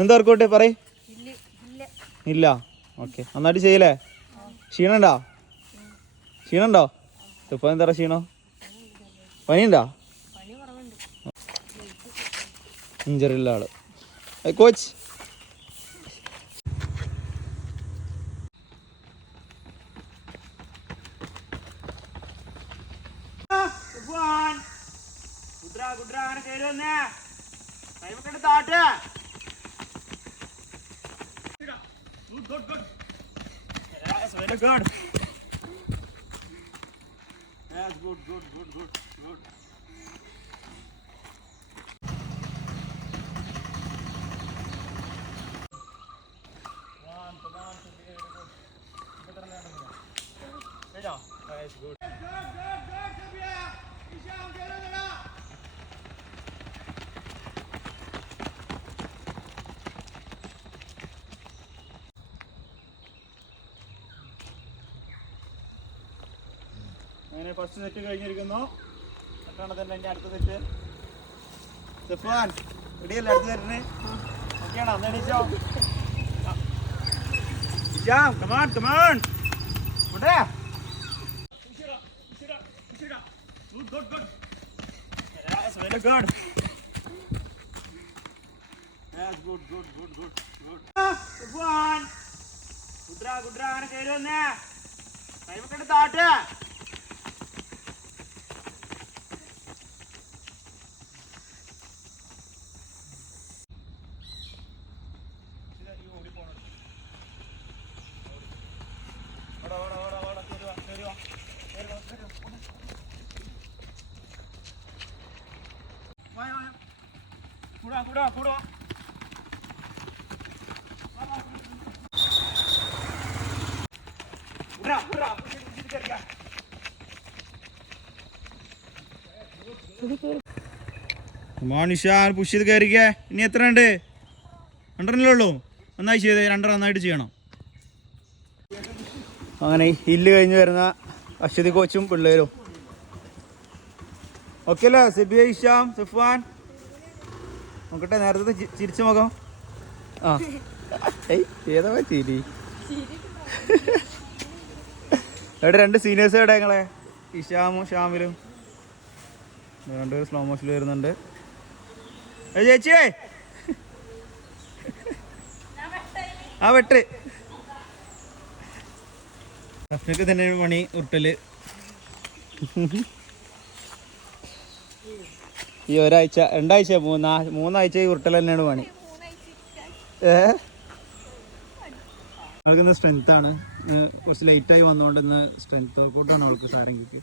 എന്താ വർക്കൗട്ട് പറയ്. ഇല്ല, ഓക്കെ. നന്നായിട്ട് ചെയ്യലേ? ക്ഷീണുണ്ടോ? ഇപ്പൊ എന്താ ക്ഷീണോ? പനിയുണ്ടോ? ഇഞ്ചറി ഉള്ള ആള്. കോച്ച് അങ്ങനെ ഫസ്റ്റ് സെറ്റ് കഴിഞ്ഞിരിക്കുന്നു. തന്നെ അടുത്ത സെറ്റ്. സഫ്വാൻ റെഡിയല്ലേ? അടുത്ത സെറ്റിന് ഓക്കെയാണോ? ഒന്ന് എണീച്ചോ. Come on come on. താട്ട്. പുഷ് ചെയ്ത് കയറിക്കേ. ഇനി എത്ര ഉണ്ട്? 2 ഉള്ളൂ. നന്നായി ചെയ്ത് 2 നന്നായിട്ട് ചെയ്യണം. അങ്ങനെ ഹില്ല് കഴിഞ്ഞ് വരുന്ന അശ്വതി കോച്ചും പിള്ളേരും ഓക്കെ അല്ലേ? സെബിയ, ഇഷാം, സഫ്വാൻ നോക്കട്ടെ. നേരത്തെ ചിരിച്ച മുഖം. ആ ഏതാ ചിരി? എവിടെ 2 സീനിയേഴ്സ് എവിടെ ഞങ്ങളെ? ഇഷാമും ഷാമിലും 2 സ്ലോ മോഷനിൽ വരുന്നുണ്ട്. ചേച്ചിയേ ആ വെട്ട് ഫസ്റ്റൊക്കെ തന്നെ പണി ഉരുട്ടല്. ഈ ഒരാഴ്ച 2 ആഴ്ച 3 ആഴ്ച ഈ ഉരുട്ടൽ തന്നെയാണ് പണി. അവൾക്കിന്ന് സ്ട്രെങ്ത് ആണ്. കുറച്ച് ലേറ്റായി വന്നുകൊണ്ട് ഇന്ന് സ്ട്രെങ്ത് വർക്കൗട്ടാണ് അവൾക്ക് സാരംഗിക്ക്.